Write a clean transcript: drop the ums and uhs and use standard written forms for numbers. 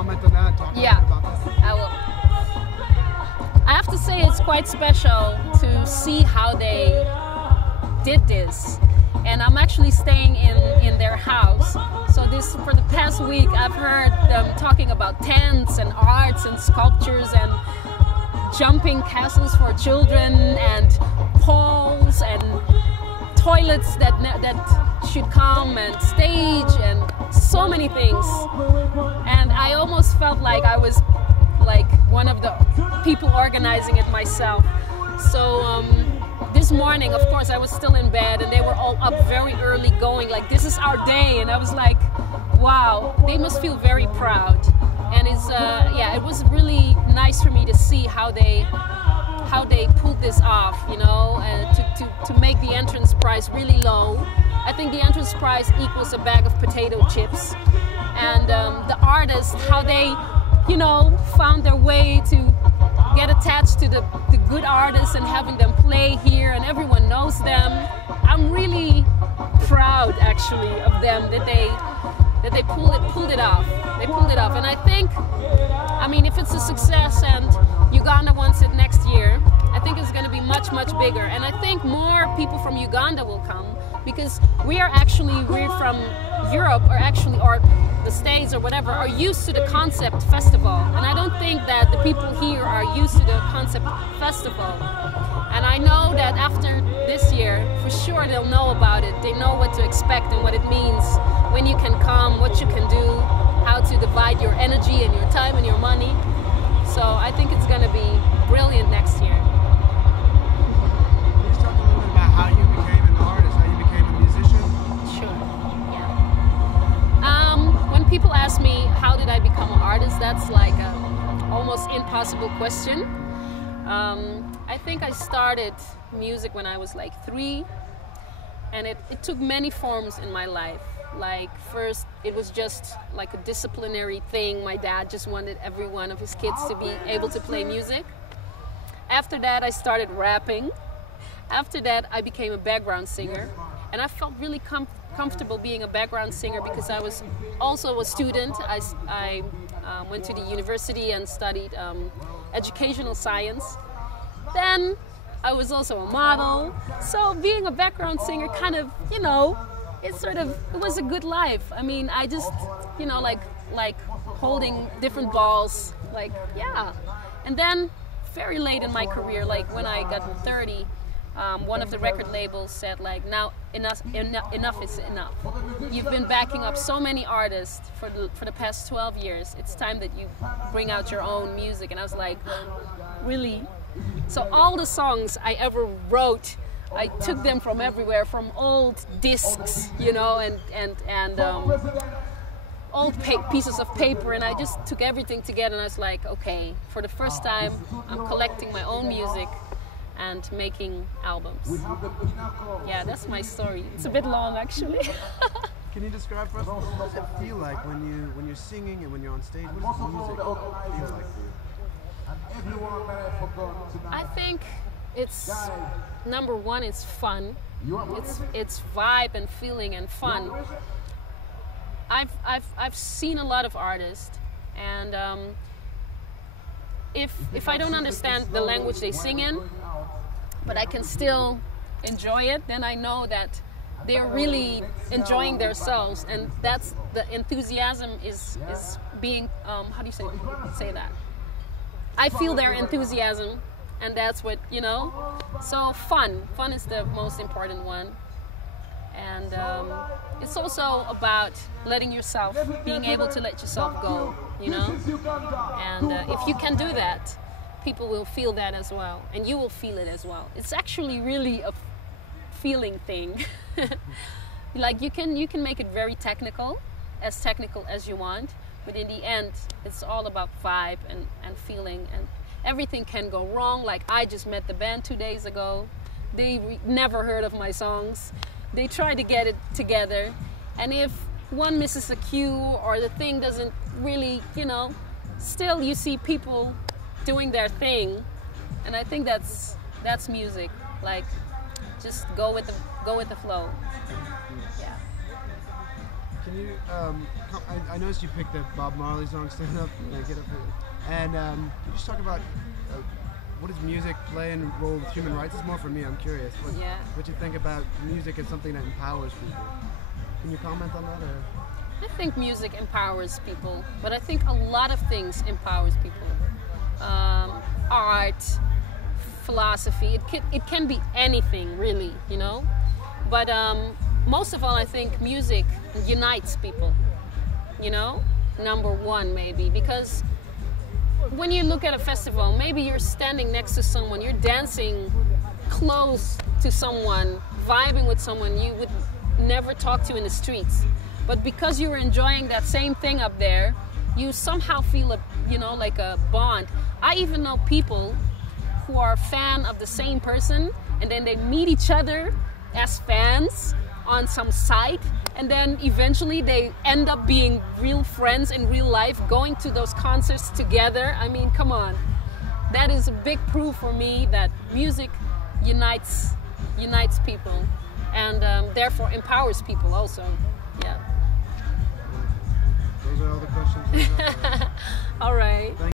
comment on that? Talk about that? I will. I have to say it's quite special to see how they did this. And I'm actually staying in their house. So this, for the past week, I've heard them talking about tents and arts and sculptures and jumping castles for children and poles and toilets that should come and stage and so many things. And I almost felt like I was like one of the people organizing it myself. So this morning, of course, I was still in bed and they were all up very early going like, this is our day. And I was like, wow, they must feel very proud. And it's, it was really nice for me to see how they pulled this off, you know, and to make the entrance price really low. I think the entrance price equals a bag of potato chips. And the artists, how they, you know, found their way to get attached to the good artists and having them play here and everyone knows them. I'm really proud actually of them that they pulled it off. They pulled it off, and I think, I mean, if it's a success and Uganda wants it next year, I think it's going to be much, much bigger. And I think more people from Uganda will come because we're from Europe or the States or whatever are used to the concept festival. And I don't think that the people here are used to the concept festival. And I know that after this year, for sure they'll know about it. They know what to expect and what it means, when you can come, what you can do, how to divide your energy and your time and your money. So I think it's going to be brilliant next year. Please talk a little bit about how you became an artist, how you became a musician. Sure, yeah. When people ask me how did I become an artist, that's like an almost impossible question. I think I started music when I was like 3, and it took many forms in my life. Like first, it was just like a disciplinary thing. My dad just wanted every one of his kids to be able to play music. After that, I started rapping. After that, I became a background singer, and I felt really comfortable being a background singer because I was also a student. I went to the university and studied educational science. Then I was also a model. So being a background singer kind of, you know, it was a good life. I mean, I just, you know, like holding different balls, like, yeah. And then very late in my career, like when I got 30, one of the record labels said like, now enough is enough. You've been backing up so many artists for the past 12 years. It's time that you bring out your own music. And I was like, really? So all the songs I ever wrote, I took them from everywhere, from old discs, you know, and old pieces of paper, and I just took everything together and I was like, okay, for the first time I'm collecting my own music and making albums. Yeah, that's my story. It's a bit long actually. Can you describe for us what does it feel like when you're singing and when you're on stage? What does the music feel like for you? I think it's number one, it's fun. It's vibe and feeling and fun. I've seen a lot of artists, and if I don't understand the language they sing in, but I can still enjoy it, then I know that they're really enjoying themselves, and that's the enthusiasm is being how do you say that? I feel their enthusiasm, and that's what, you know. So fun is the most important one, and it's also about letting yourself, being able to let yourself go, you know. And if you can do that, people will feel that as well, and you will feel it as well. It's actually really a feeling thing. Like you can make it very technical as you want, but in the end it's all about vibe and feeling, and everything can go wrong. Like I just met the band 2 days ago. They never heard of my songs. They try to get it together, and if one misses a cue or the thing doesn't really, you know, still you see people doing their thing, and I think that's music. Like just go with the flow. Yeah. Can you? I noticed you picked the Bob Marley song "Stand Up." Get up here. And can you just talk about what does music play in role with human rights? It's more for me. I'm curious. What you think about music as something that empowers people? Can you comment on that? Or? I think music empowers people, but I think a lot of things empowers people. Art, philosophy. It can be anything, really. You know. But most of all, I think music unites people. You know, number one maybe, because when you look at a festival, maybe you're standing next to someone, you're dancing close to someone, vibing with someone you would never talk to in the streets. But because you were enjoying that same thing up there, you somehow feel like a bond. I even know people who are a fan of the same person, and then they meet each other as fans on some site, and then eventually they end up being real friends in real life, going to those concerts together. I mean, come on. That is a big proof for me that music unites people, and therefore empowers people also. Yeah. Those are all the questions. All right.